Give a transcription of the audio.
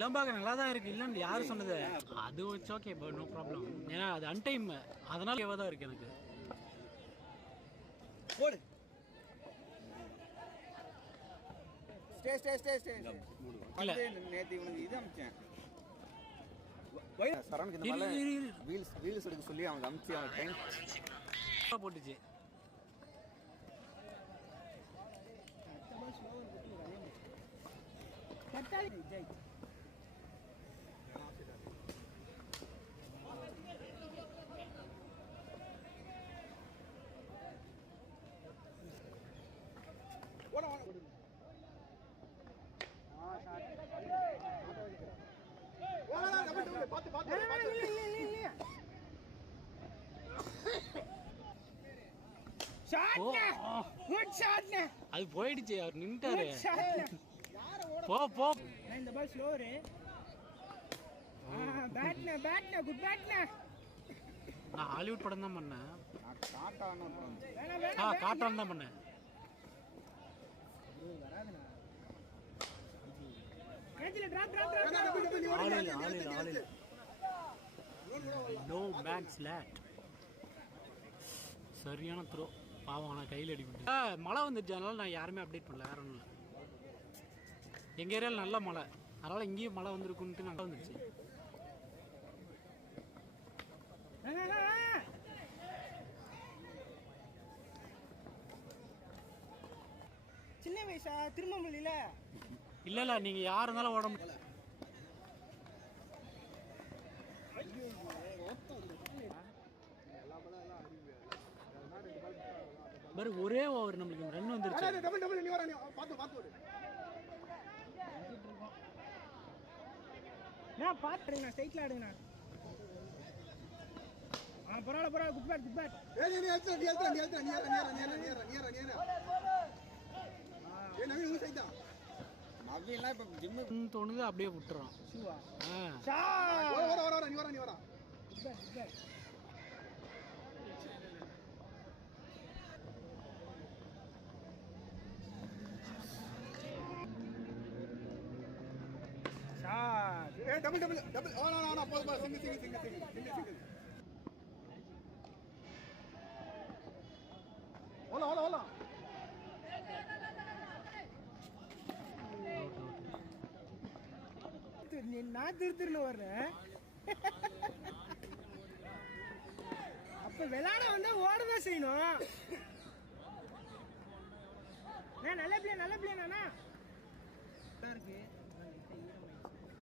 இளம்பாக நல்லா தான் இருக்கு, இல்லைன்னு யாரு சொன்னது? அது வச்சு ஓகே, நோ ப்ராப்ளம். ஏன்னா அது அன்டைம், அதனால ஏவா தான் இருக்கு எனக்கு. போடு. Stay stay stay stay. இல்ல நேத்து இவனுக்கு இது அம்ச்சேன். சரவணுக்கு இந்த மாதிரி வீல்ஸ் எடுக்க சொல்லி அவங்க அம்ச்சி அவன் டைம் போட்டுச்சு. அது போயிடுச்சு, அவர் நின்ட்டாரு. போ போ. இந்த பால் ஸ்லோவர். பேட்னா பேட்னா குட் பேட்னா. நான் ஹாலிவுட் படம் தான் பண்ணேன். காட்டான காட்டான் தான் பண்ணேன். சரியான த்ரோ. பாவம், நான் கையில் அடிப்பட்டு. மழை வந்துடுச்சு, அதனால நான் யாருமே அப்டேட் பண்ணல. வேற ஒன்றும் இல்லை, எங்கள் ஏரியாவில் நல்ல மழை, அதனால் இங்கேயும் மழை வந்துருக்குன்ட்டு நல்லா வந்துடுச்சு. சின்ன வயசா திரும்ப முடியல. இல்ல நீங்க யார் இருந்தாலும் ஓட முடியல. பாரு, ஒரே ஓவர் நம்மளுக்கு ரன் வந்துருச்சு. டபுள் டபுள் நீ வர, நீ பாத்து பாத்து ஓடு. நான் பாத்துறேன், நான் ஸ்ட்ரைட்ல ஆடுங்க. நான் பரவாயில்ல பரவாயில்ல, குட் பேட் குட் பேட். ஏய் நீ அல்ட்ரா நீ ஏய் நவீன் உங்க சைடா. நவீன்லாம் இப்ப ஜிம் தோணுது, அப்படியே விட்டுறோம். ஷூவா ஷா வர நீ வர. Good bad good bad. Shot. ஏய் டபுள் ஓ போதுமா, சிங்கிள். ஓலா நான் திருத்திருன்னு வர்றேன். அப்ப விளையாட வந்தா ஓடதான் செய்யணும். நல்ல பிள்ளை நானா இருக்கு.